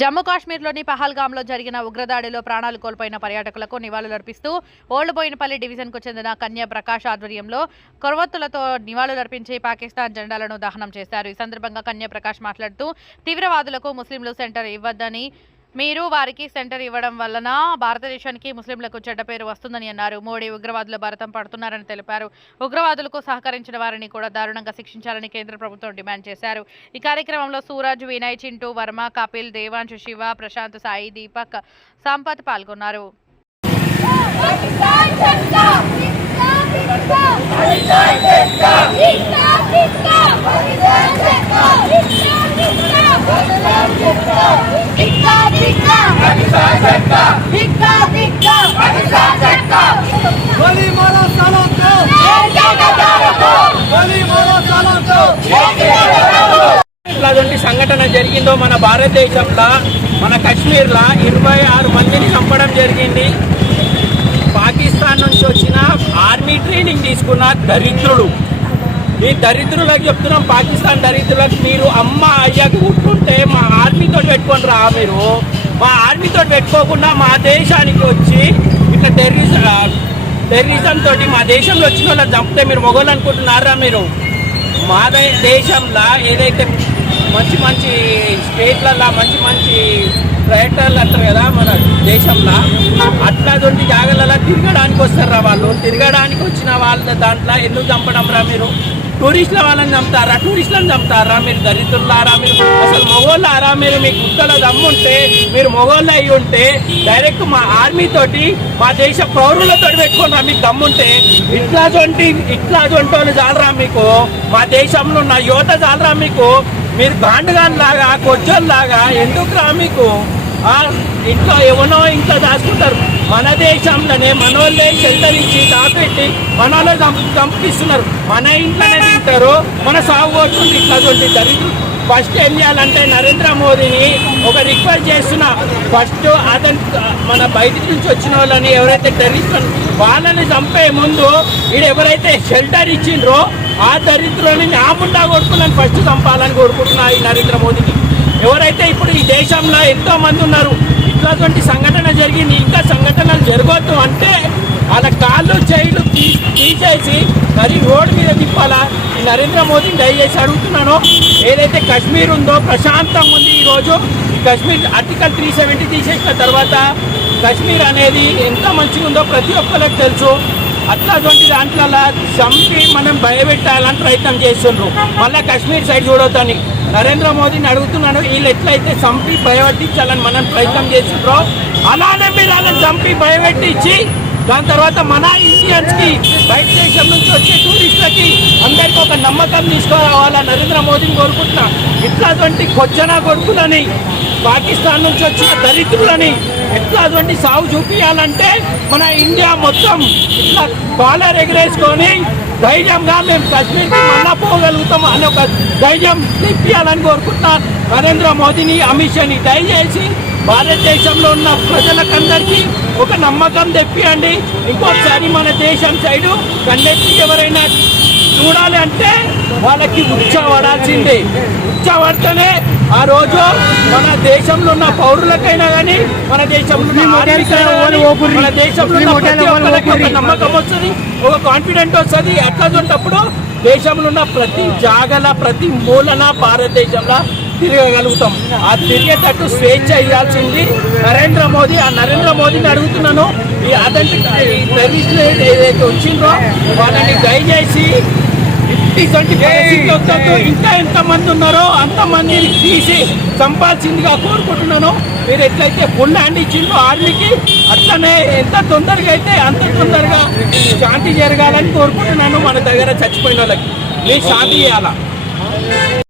జమ్మూ కాశ్మీర్లోని పహల్గామ్లో జరిగిన ఉగ్రదాడిలో ప్రాణాలు కోల్పోయిన పర్యాటకులకు నివాళులర్పిస్తూ ఓల్డ్బోయినపల్లి డివిజన్కు చెందిన కన్య ప్రకాష్ ఆధ్వర్యంలో కొరవత్తులతో నివాళులర్పించి పాకిస్తాన్ జెండాలను దహనం చేశారు. ఈ సందర్భంగా కన్య ప్రకాష్ మాట్లాడుతూ తీవ్రవాదులకు ముస్లింలు సెంటర్ ఇవ్వద్దని మీరు వారికి సెంటర్ ఇవ్వడం వలన భారతదేశానికి ముస్లింలకు చెడ్డ పేరు వస్తుందని అన్నారు. మోడీ ఉగ్రవాదుల భారతం పడుతున్నారని తెలిపారు. ఉగ్రవాదులకు సహకరించిన వారిని కూడా దారుణంగా శిక్షించాలని కేంద్ర ప్రభుత్వం డిమాండ్ చేశారు. ఈ కార్యక్రమంలో సూరజ్ వినయ్ చింటూ వర్మ కపిల్ దేవాంశు శివ ప్రశాంత్ సాయి దీపక్ సంపత్ పాల్గొన్నారు. పాకిస్తాన్ ఇట్లాంటి సంఘటన జరిగిందో మన భారతదేశంలో మన కాశ్మీర్లో ఇరవై ఆరు మందిని చంపడం జరిగింది. పాకిస్తాన్ నుంచి వచ్చిన ఆర్మీ ట్రైనింగ్ తీసుకున్న దరిద్రుడు. ఈ దరిద్రులకు చెప్తున్నాం పాకిస్తాన్ దరిద్రులకు మీరు అమ్మ అయ్యకు కుట్టుంటే మా ఆర్మీతో పెట్టుకొని రా మీరు. మా ఆర్మీతో పెట్టుకోకుండా మా దేశానికి వచ్చి ఇట్లా టెర్రరిజం టెర్రరిజం తోటి మా దేశంలో వచ్చిన వాళ్ళని చంపితే మీరు మొగోళ్ళు అనుకుంటున్నారా మీరు? మా దేశంలో ఏదైతే మంచి మంచి స్టేట్లలో మంచి మంచి పర్యటనలు అంటారు కదా మన దేశంలో అట్లాంటి జాగాలలో తిరగడానికి వస్తారా వాళ్ళు? తిరగడానికి వచ్చిన వాళ్ళ దాంట్లో ఎందుకు చంపడం రా మీరు? టూరిస్టుల వాళ్ళని చంపుతారా? టూరిస్టులను చంపుతారా మీరు దరిద్రులారా మీరు? అసలు మొగోళ్ళారా మీరు? మీకు గుట్టలో దమ్ముంటే మీరు మొగోళ్ళు అయి ఉంటే డైరెక్ట్ మా ఆర్మీ తోటి మా దేశ పౌరులతో పెట్టుకున్నా మీకు దమ్ముంటే? ఇట్లా జొంటి ఇట్లా జొంటోళ్ళు చాలరా మీకు? మా దేశంలో ఉన్న యువత చాలరా మీకు? మీరు గాండుగాన్ లాగా కొచ్చోళ్ళలాగా ఎందుకు రా మీకు ఇంట్లో ఎవనో ఇంట్లో దాచుకుంటారు. మన దేశంలోనే మనోళ్ళే షెల్టర్ ఇచ్చి దాపెట్టి మనోళ్ళే చంపి చంపిస్తున్నారు మన ఇంట్లోనే తింటారు మన సాగు కొట్టుకుంటే ఇట్లా చూడండి దరిద్రులు. ఫస్ట్ ఏం చేయాలంటే నరేంద్ర మోదీని ఒక రిక్వెస్ట్ చేస్తున్న. ఫస్ట్ అతని మన బయట నుంచి వచ్చిన వాళ్ళని ఎవరైతే టెర్రరిస్ట్ వాళ్ళని చంపే ముందు వీడు ఎవరైతే షెల్టర్ ఇచ్చిండ్రో ఆ దరిద్రులని నాముండా కొడుకులని ఫస్ట్ చంపాలని కోరుకుంటున్నా ఈ నరేంద్ర మోదీకి ఎవరైతే ఇప్పుడు ఈ దేశంలో ఎంతో మంది ఉన్నారు ఇట్లాంటి సంఘటన జరిగింది జరగొద్దు అంటే వాళ్ళ కాళ్ళు చేయిలు తీ తీసేసి మరి రోడ్డు మీద తిప్పాలా? నరేంద్ర మోదీని దయచేసి అడుగుతున్నాను ఏదైతే కాశ్మీర్ ఉందో ప్రశాంతంగా ఉంది ఈరోజు Kashmir Kashmir article three seventy తీసేసిన తర్వాత కాశ్మీర్ అనేది ఎంత మంచిగా ఉందో ప్రతి ఒక్కరికి తెలుసు. అట్లాంటి దాంట్లో చంపి మనం భయపెట్టాలని ప్రయత్నం చేస్తుండ్రు. మళ్ళీ కాశ్మీర్ సైడ్ చూడొద్దని. నరేంద్ర మోదీని అడుగుతున్నాను వీళ్ళు ఎట్లయితే చంపి భయపెట్టించాలని మనం ప్రయత్నం చేసిండ్రో అలానే మీరు వాళ్ళని చంపి భయపెట్టించి దాని తర్వాత మన ఇండియన్స్కి బయట దేశం నుంచి వచ్చే టూరిస్టులకి అందరికీ ఒక నమ్మకం తీసుకురావాలా నరేంద్ర మోదీని కోరుకుంటున్నా. ఇట్లాంటి కొచ్చన కొడుకులని పాకిస్తాన్ నుంచి వచ్చిన దరిద్రులని ఎట్లా అటువంటి సాగు చూపించాలంటే మన ఇండియా మొత్తం ఇట్లా కాలర్ ఎగరేసుకొని ధైర్యంగా మేము కాశ్మీర్కి మళ్ళా పోగలుగుతాం అనే ఒక ధైర్యం ఇప్పించాలని కోరుకుంటున్నా. నరేంద్ర మోదీని అమిత్ షాని దయచేసి భారతదేశంలో ఉన్న ప్రజలకందరికీ ఒక నమ్మకం తెప్పియండి. ఇంకోసారి మన దేశం సైడు కన్నెత్తి ఎవరైనా చూడాలి అంటే వాళ్ళకి ఉచ్చబడాల్సిందే ఉచ్చబడితేనే ఆ రోజు మన దేశంలో ఉన్న పౌరులకైనా కానీ మన దేశంలో మన దేశంలో నమ్మకం వస్తుంది. ఒక కాన్ఫిడెంట్ వస్తుంది. అట్లాంటప్పుడు దేశంలో ఉన్న ప్రతి జాగల ప్రతి మూలన భారతదేశంలో తిరగగలుగుతాం. ఆ తిరిగేటట్టు స్వేచ్ఛ ఇవ్వాల్సింది నరేంద్ర మోదీ. ఆ నరేంద్ర మోదీని అడుగుతున్నాను. ఈ అథెంటిక్ ఈ ఏదైతే వచ్చిందో వాళ్ళని దయచేసి పరిస్థితి వద్దొద్దు. ఇంకా ఎంతమంది ఉన్నారో అంతమందిని తీసి చంపాల్సిందిగా కోరుకుంటున్నాను. మీరు ఎట్లయితే ఫుల్ హ్యాండ్ ఇచ్చిండ్రో ఆర్మీకి అట్లనే ఎంత తొందరగా అయితే అంత తొందరగా శాంతి జరగాలని కోరుకుంటున్నాను మన దగ్గర చచ్చిపోయిన వాళ్ళకి. మీరు శాంతి చేయాలా?